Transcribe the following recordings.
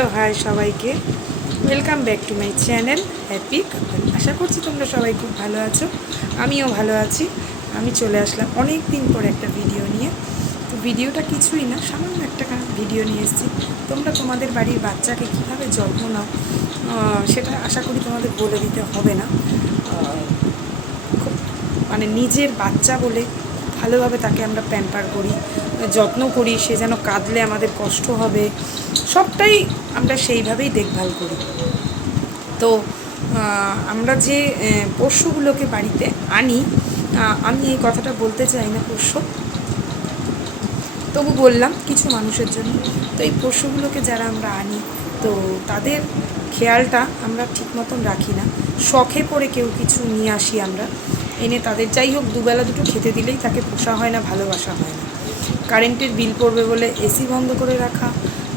Hello hi सबाइके welcome back to my channel happy couple. आशा करছি তোমরা সবাই খুব ভালো আছো, আমিও ভালো আছি। আমি চলে আসলাম অনেক দিন পর একটা ভিডিও নিয়ে। তো ভিডিওটা কিছুই না, সামান্য একটা ভিডিও নিয়ে এসেছি। তোমরা তোমাদের বাড়ির বাচ্চাকে কীভাবে যত্ন নাও সেটা আশা করি তোমাদের বলে দিতে হবে না। খুব মানে নিজের বাচ্চা বলে ভালোভাবে তাকে আমরা প্যাম্পার করি, যত্ন করি। সে যেন কাঁদলে আমাদের কষ্ট হবে, সবটাই আমরা সেইভাবেই দেখভাল করি। তো আমরা যে পশুগুলোকে বাড়িতে আনি, আমি এই কথাটা বলতে চাই না পোষ্য, তবু বললাম কিছু মানুষের জন্য। তো এই পশুগুলোকে যারা আমরা আনি, তো তাদের খেয়ালটা আমরা ঠিক মতন রাখি না। শখে পড়ে কেউ কিছু নিয়ে আসি আমরা, এনে তাদের যাই হোক দুবেলা দুটো খেতে দিলেই তাকে পোষা হয় না, ভালোবাসা হয় না। কারেন্টের বিল পড়বে বলে এসি বন্ধ করে রাখা,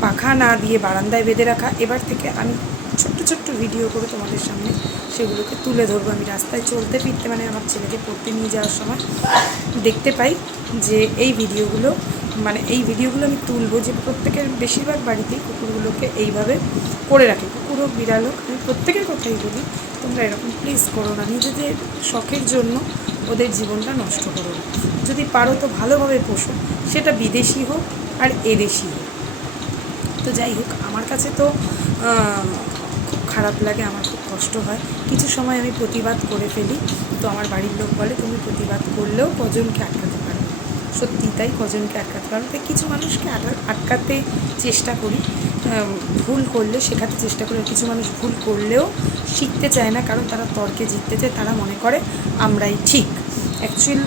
পাখা না দিয়ে বারান্দায় বেঁধে রাখা। এবার থেকে আমি ছোট্ট ছোট্ট ভিডিও করে তোমাদের সামনে সেগুলোকে তুলে ধরবো। আমি রাস্তায় চলতে ফিরতে মানে আমার ছেলেকে পড়তে নিয়ে যাওয়ার সময় দেখতে পাই যে এই ভিডিওগুলো আমি তুলবো, যে প্রত্যেকের বেশিরভাগ বাড়িতেই কুকুরগুলোকে এইভাবে করে রাখে। কুকুর হোক বিড়াল হোক, আমি প্রত্যেকের কথাই বলি, তোমরা এরকম প্লিজ করো না। নিজেদের শখের জন্য ওদের জীবনটা নষ্ট করো না। যদি পারো তো ভালোভাবে পোষো, সেটা বিদেশি হোক আর এদেশি হোক। তো যাই হোক, আমার কাছে তো খুব খারাপ লাগে, আমার খুব কষ্ট হয়। কিছু সময় আমি প্রতিবাদ করে ফেলি, তো আমার বাড়ির লোক বলে তুমি প্রতিবাদ করলেও কজনকে আটকাতে পারো। সত্যি তাই, কজনকে আটকাতে পারো। তাই কিছু মানুষকে আটকাতে চেষ্টা করি, ভুল করলে শেখাতে চেষ্টা করি। কিছু মানুষ ভুল করলেও শিখতে চায় না, কারণ তারা তর্কে জিততে চায়, তারা মনে করে আমরাই ঠিক। অ্যাকচুয়াল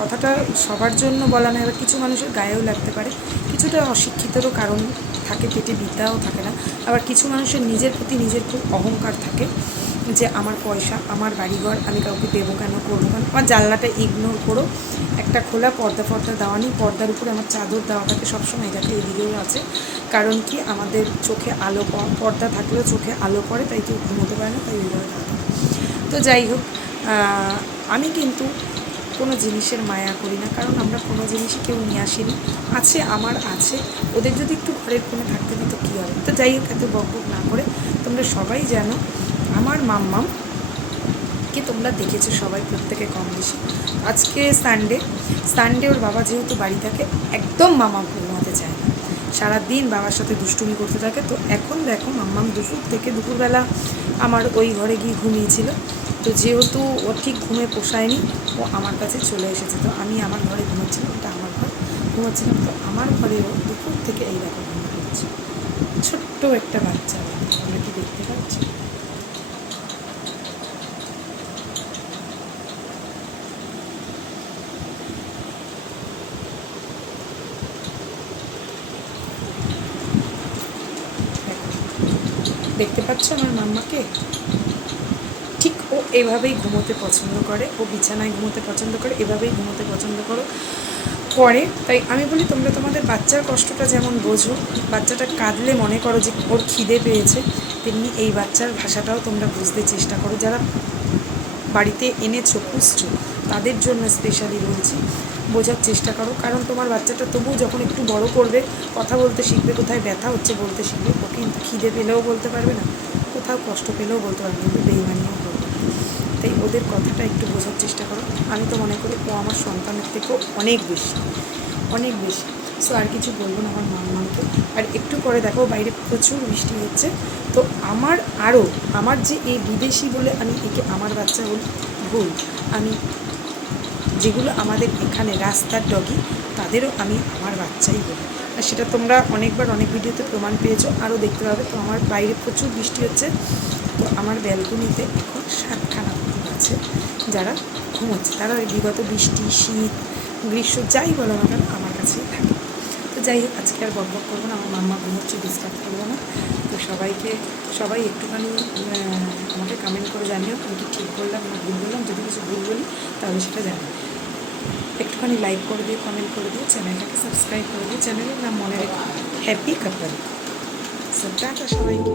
কথাটা সবার জন্য বলা না, এবার কিছু মানুষের গায়েও লাগতে পারে। কিছুটা অশিক্ষিতরও কারণ থাকে, পেটে বিদ্যাও থাকে না। আবার কিছু মানুষের নিজের প্রতি নিজের খুব অহংকার থাকে, যে আমার পয়সা, আমার বাড়িঘর, আমি কাউকে দেবো কেন, করবো কেন। আমার জানলাটা ইগনোর করো, একটা খোলা পর্দা দেওয়া নেই, পর্দার উপরে আমার চাদর দেওয়া থাকে সবসময়, যাতে এদিকেও আছে। কারণ কি, আমাদের চোখে আলো, পর্দা থাকলেও চোখে আলো পড়ে, তাই কেউ ঘুমোতে পারে না, তাই ওইভাবে থাকে। তো যাই হোক, আমি কিন্তু কোনো জিনিসের মায়া করি না, কারণ আমরা কোনো জিনিসই কেউ নিয়ে আসিনি। আছে, আমার আছে, ওদের যদি একটু ঘরের কোণে থাকতে দিত কী হবে। তো যাই হোক, এত বকবক না করে তোমরা সবাই জানো আমার মাম্মামকে তোমরা দেখেছো সবাই, প্রত্যেকে কম বেশি। আজকে সানডে ওর বাবা যেহেতু বাড়ি থাকে, একদম মামা ঘুমাতে চায় না, সারাদিন বাবার সাথে দুষ্টুমি করতে থাকে। তো এখন দেখো, মাম্মাম দুপুরবেলা আমার ওই ঘরে গিয়ে ঘুমিয়েছিল। তো যেহেতু ও ঠিক ঘুমে পোষায়নি, ও আমার কাছে চলে এসেছে। তো আমি আমার ঘরে ঘুমাচ্ছিলাম, ওটা আমার ঘর, ঘুমাচ্ছিলাম। তো আমার ঘরে ও দুপুর থেকে এই রকম ঘুম করছে, ছোট্ট একটা বাচ্চা। তোমরা কি দেখতে পাচ্ছ? দেখতে পাচ্ছ আমার মাম্মাকে? ঠিক ও এভাবেই ঘুমোতে পছন্দ করে, ও বিছানায় ঘুমোতে পছন্দ করে, এভাবেই ঘুমোতে পছন্দ করে। তাই আমি বলি, তোমরা তোমাদের বাচ্চার কষ্টটা যেমন বোঝো, বাচ্চাটা কাঁদলে মনে করো যে ওর খিদে পেয়েছে, তেমনি এই বাচ্চার ভাষাটাও তোমরা বুঝতে চেষ্টা করো। যারা বাড়িতে এনেছো, পুষছো, তাদের জন্য স্পেশালি বলছি, বোঝার চেষ্টা করো। কারণ তোমার বাচ্চাটা তবুও যখন একটু বড় করবে, কথা বলতে শিখবে, কোথায় ব্যথা হচ্ছে বলতে শিখবে, ও কিন্তু খিদে পেলেও বলতে পারবে না, কোথাও কষ্ট পেলেও বলতে পারবে না, কিন্তু বেইমানিও করবে। তাই ওদের কথাটা একটু বোঝার চেষ্টা করো। আমি তো মনে করি ও আমার সন্তানের থেকেও অনেক বেশি। সো আর কিছু বলবো না আমার মাম্মাকে। আর একটু পরে দেখো বাইরে প্রচুর বৃষ্টি হচ্ছে। তো আমার যে এই বিদেশি বলে আমি একে আমার বাচ্চা বলি, ভুল। আমি যেগুলো আমাদের এখানে রাস্তার ডগি, তাদেরও আমি আমার বাচ্চাই বলি। আর সেটা তোমরা অনেকবার অনেক ভিডিওতে প্রমাণ পেয়েছো, আরও দেখতে পাবে। তো আমার বাইরে প্রচুর বৃষ্টি হচ্ছে, তো আমার ব্যালকনিতে এখন 7খানা কুকুর আছে, যারা ঘুমোচ্ছে। তারা ওই বিগত বৃষ্টি, শীত, গ্রীষ্ম যাই বলো না কেন আমার কাছেই থাকে। তো যাই হোক, আজকে আর বকবক করবো না, আমার মাম্মা ঘুমোচ্ছে, ডিস্টার্ব করবো না। তো সবাই একটুখানি আমাকে কমেন্ট করে জানিও আমি কি ঠিক বললাম না ভুল বললাম। যদি কিছু ভুল বলি তাহলে সেটা জানি। একটুখানি লাইক করে দিও, কমেন্ট করে দিও, চ্যানেলটাকে সাবস্ক্রাইব করে দিও। চ্যানেলের নাম মনে রেখো, হ্যাপি কাপল। সো টাটা সবাইকে।